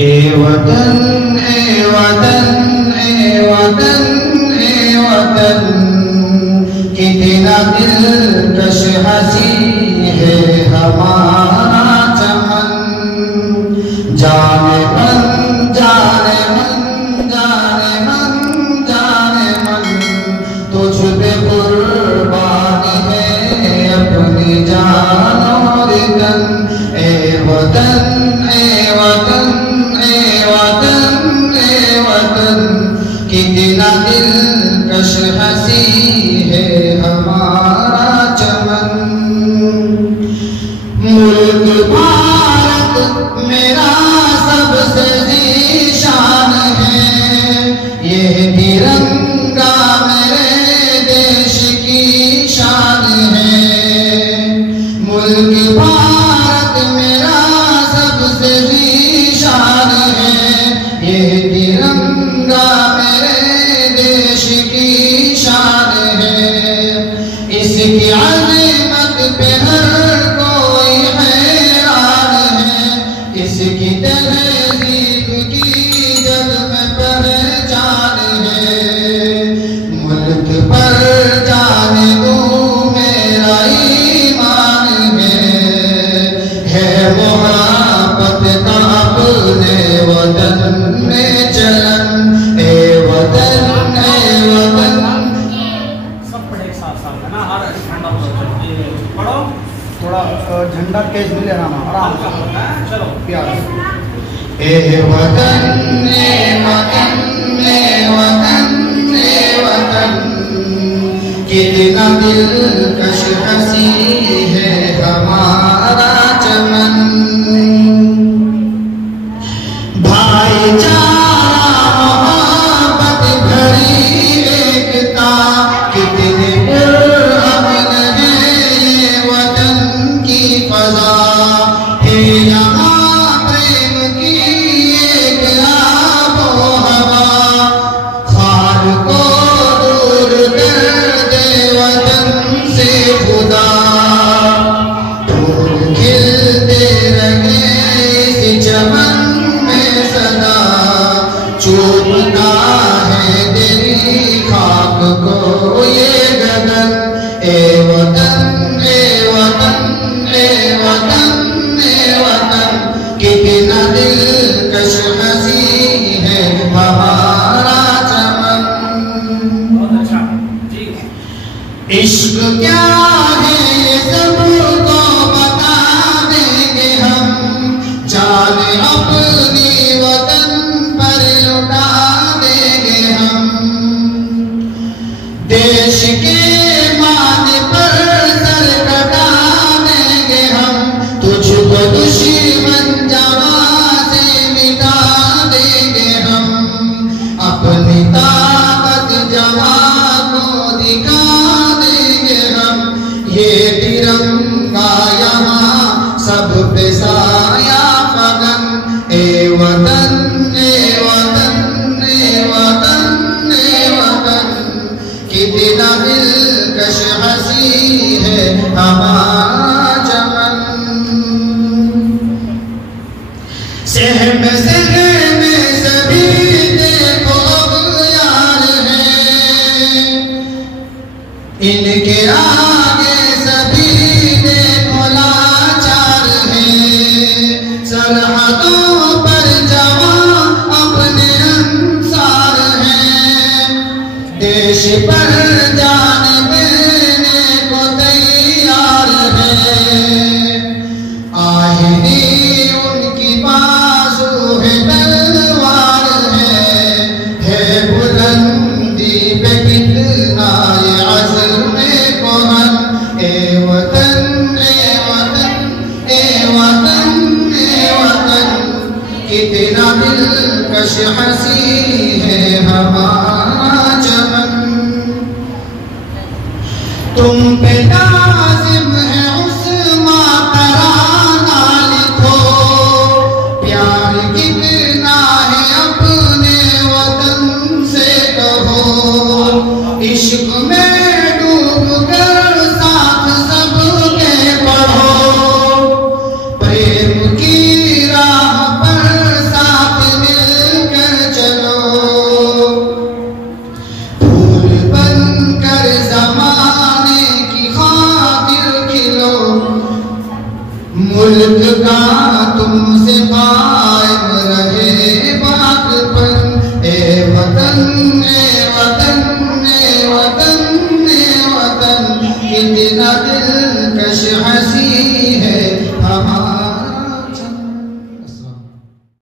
ए वतन ए वतन ए वतन ए वतन, कितना दिलकश हंसी है हमारा चमन। जाने मन जाने मन जाने मन जाने मन, तुझ पे कुर्बान है अपनी जान और तन। ए वतन ए वतन ए वतन ए वतन, कितना दिलकश हंसी है हमारा चमन। मुल्क भारत मेरा सबसे ज़ीशान है, ये तिरंगा मेरे देश की शान है। मुल्क भारत मेरा सबसे ज़ीशान है, ये तिरंगा मेरे देश की शान है। इसकी अज़मत पे हर कोई हैरान है, इसकी तहज़ीब की जग में पहचान है। मुल्क पर जाने दूं मेरा ईमान है मोहब्बत का अपने वतन में चलन। ए वतन ए वतन, सब पढ़े एक साथ साथ है ना, हर झंडा पढ़ो, थोड़ा झंडा तेज भी लेना ना, आराम से होता है। चलो प्यार से। ए वतन ए वतन ए वतन ए वतन, कितना दिलकश हंसी है हमारा चमन। भाईचारा मोहब्बत भरी एकता, कितने पुरअमन है ये वतन की फज़ा। है यहाँ प्रेम की एक आबो हवा, खार को दूर कर दे वतन से खुदा। फूल खिलते रहे इस चमन में सदा, चूमता है तेरी खाक को ये गगन। ए वतन ए वतन ए वतन ए वतन, कितना दिलकश हंसी है हमारा चमन। बहुत अच्छा जी। इश्क क्या है सबको बता देंगे हम, जान अपनी वतन पर लुटा देंगे हम। देश के मान पर सर कटा देंगे हम, तुझको दुश्मन जवां से मिटा देंगे हम। अपनी ताकत जवां को दिखा देंगे हम, ये तिरंगा यहाँ सब पे साया फगन। ए वतन ए वतन ए वतन ए वतन, कितना दिलकश हंसी है हमारा चमन। शहर में सभी देखो यार हैं, इनके आगे सभी देखो लाचार हैं। सरहदों पर जवां अपने अंसार हैं, देश पर जान देने को तैयार हैं। आहिनी उनकी बाजू है तलवार है बुलंदी पे कितना ये अज़्म कोहन। ए वतन ए वतन ए वतन ए वतन, कितना दिलकश हंसी है हमारा